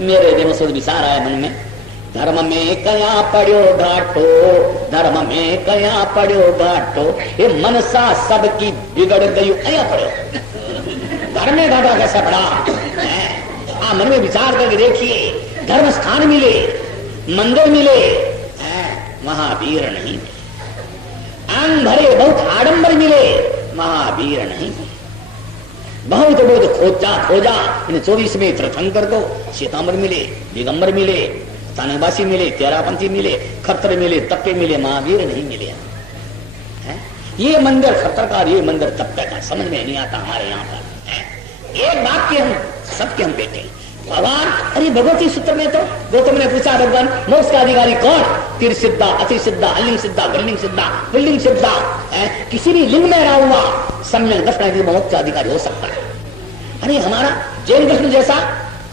मेरे दिन सोच विचार आया मन में, धर्म में कया पड़ो घाटो, धर्म में कया पड़ो घाटो, ये मनसा सबकी बिगड़ गई अया पड़ो। धर्म में घाटा कैसा पड़ा? आप मन में विचार करके देखिए, धर्म स्थान मिले, मंदिर मिले, महावीर नहीं मिले। अंग भरे बहुत आडंबर मिले, महावीर नहीं मिले। बहुत बहुत खोजा इन 24 में तीर्थंकर को श्वेतांबर मिले, दिगंबर मिले, तानाबासी मिले, तेरापंथी मिले, खत्तर मिले, तप्पे मिले, महावीर नहीं मिले। ये मंदिर खत्तर का, ये मंदिर तप्पे का, समझ में नहीं आता हमारे यहाँ पर। एक बात के हम सबके हम बेटे भगवान, अरे भगवती सूत्र में तो गौतम ने पूछा, भगवान मोक्ष का अधिकारी कौन? तिर सिद्धा, अति सिद्धा, अलिंग सिद्धा, गलिंग सिद्धा, पुल्लिंग सिद्धा, किसी भी लिंग में रहा हुआ सम्यक दर्शन मोक्ष का अधिकारी हो सकता है। अरे हमारा जैन कृष्ण जैसा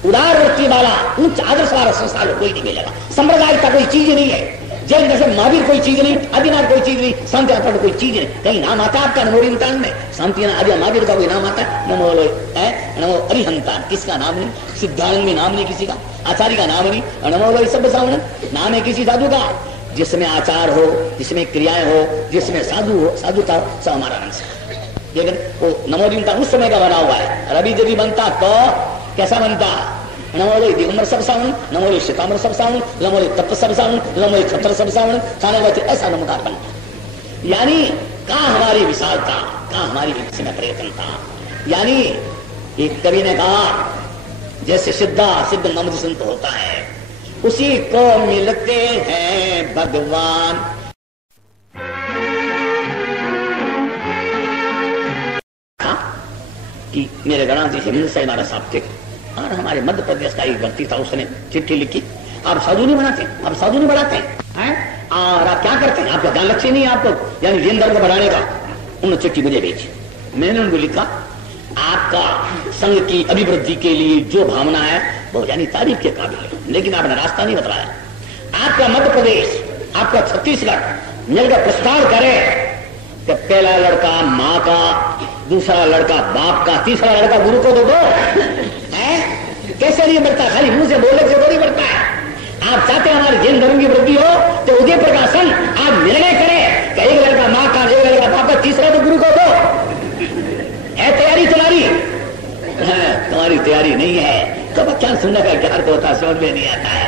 उदार वृत्ति वाला उच्च आदर्श वाला संस्कार कोई नहीं मिलेगा। संप्रदाय का कोई चीज नहीं है, जैन जैसे महावीर कोई चीज नहीं, आदिनाथ कोई चीज नहीं, शांति नाथ कोई चीज नहीं। कहीं नाम आता आपका नमोरी में, शांति आदि महावीर का कोई नाम आता है? नमो अरिहंता, किसका नाम नहीं? सिद्धानंद में नाम नहीं किसी का, आचार्य का नाम नहीं, नमो सब सावन नाम है किसी साधु का। जिसमें आचार हो, जिसमें क्रियाएं हो, जिसमें साधु हो, साधुता हो, सब हमारा अंश है। लेकिन वो नमोरिंता उस समय का बना हुआ है। रवि यदि बनता तो कैसा बनता? नमोले दिगंबर सब सावन, नमोले श्वेतांबर सब सावन, नमोले तप्त सब सावन, नमोले खत्तर सब सावन, खाने वाले ऐसा नमकार बनता। यानी कहाँ हमारी विशालता, कहाँ हमारी में प्रयत्न था। यानी एक कवि ने कहा, जैसे सिद्ध ममद संत होता है, उसी को मिलते हैं भगवान। कि मेरे गणा जी से मिल से हमारा साहब थे, और हमारे मध्य प्रदेश का एक व्यक्ति था, उसने चिट्ठी लिखी, आप साधु नहीं बनाते, आप साधु नहीं बढ़ाते हैं, और आप क्या करते हैं? आपका ज्ञान लक्ष्य नहीं है आपको, यानी जैन धर्म को बढ़ाने का। उन्होंने चिट्ठी मुझे भेजी, मैंने उनको लिखा, आपका संघ की अभिवृद्धि के लिए जो भावना है वो यानी तारीफ के काबिल है, लेकिन आपने रास्ता नहीं बताया। आपका मध्य प्रदेश, आपका छत्तीसगढ़ मिलकर प्रस्ताव करे कि पहला लड़का माँ का, दूसरा लड़का बाप का, तीसरा लड़का गुरु को दो। कैसे नहीं बढ़ता? खाली मुंह से बोलने से थोड़ी बढ़ता है। आप चाहते हैं हमारे जैन धर्म की वृद्धि हो, तो उदय प्रकाशन आप निर्णय करें कि एक लड़का माँ का, एक लड़का बाप का, तीसरा तो गुरु को दो। है तैयारी तुम्हारी? तुम्हारी तैयारी नहीं है तो क्या सुनने का क्या अर्थ होता है, समझ में नहीं आता है।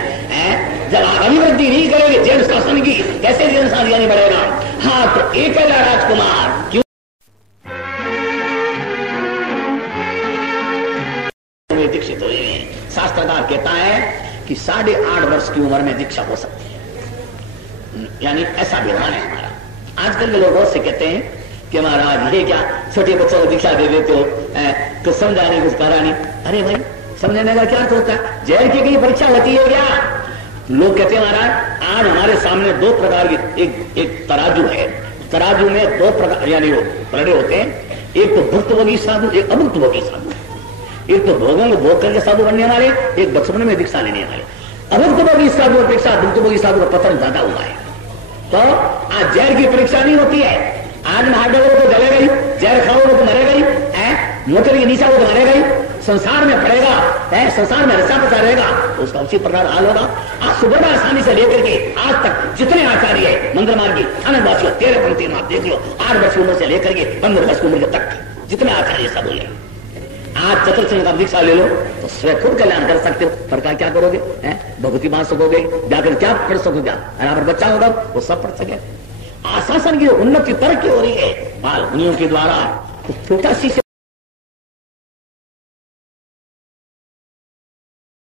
जब आप अभिवृद्धि नहीं करेंगे जैन शासन की, कैसे जैन शासन नहीं बढ़ेगा? हाँ, तो एक राजकुमार क्यों दीक्षित हुए हैं? शास्त्रकार कहता है कि 8.5 वर्ष की उम्र में दीक्षा हो सकती है, यानी ऐसा विधान है हमारा। आजकल के लोग बहुत से कहते हैं कि महाराज ये क्या छोटे बच्चों को दीक्षा दे देते हो, तो समझाने कुछ करा नहीं। अरे भाई, समझने का क्या अर्थ होता है? जैन की कहीं परीक्षा होती है क्या? लोग कहते हैं महाराज आज हमारे सामने 2 प्रकार की, एक तराजू है, तराजू में 2 प्रकार यानी वो बड़े होते हैं, एक तो भुक्तभोगी साधु, एक अभुक्तभोगी साधु। एक तो भोगों को भोग करके साधु बनने वाले, एक बचपन में दीक्षा लेने वाले। अभुक्तभोगी साधु अपेक्षा भुक्तभोगी साधु का पतन ज्यादा हुआ है। तो आज जहर की परीक्षा नहीं होती है। आज महाडोगरों को जलेगा ही, जहर खाओगे तो मरेगा ही, मोटर की नीचा हो तो मरेगा ही, संसार में पड़ेगा, संसार में रसा बचा रहेगा, तो उसका उसी प्रकार हाल होगा। आज सुबह आसानी से लेकर के आज तक जितने आचार्य है मंदिर मार्ग की अनवासियों 13 पंक्ति में आप देख लो, 8 वर्ष की उम्र से लेकर के 15 वर्ष की उम्र तक जितने आचार्य सब बोले। आज चतुर्थ का दीक्षा ले लो तो स्वयं खुद कल्याण कर सकते हो, पर क्या करोगे? भगवती मान सकोगे, व्याकरण क्या पढ़ सकोगे? अगर बच्चा होगा वो सब पढ़ सके। आशासन की उन्नति तरक्की हो रही है बाल मुनियों के द्वारा। तो छोटा सी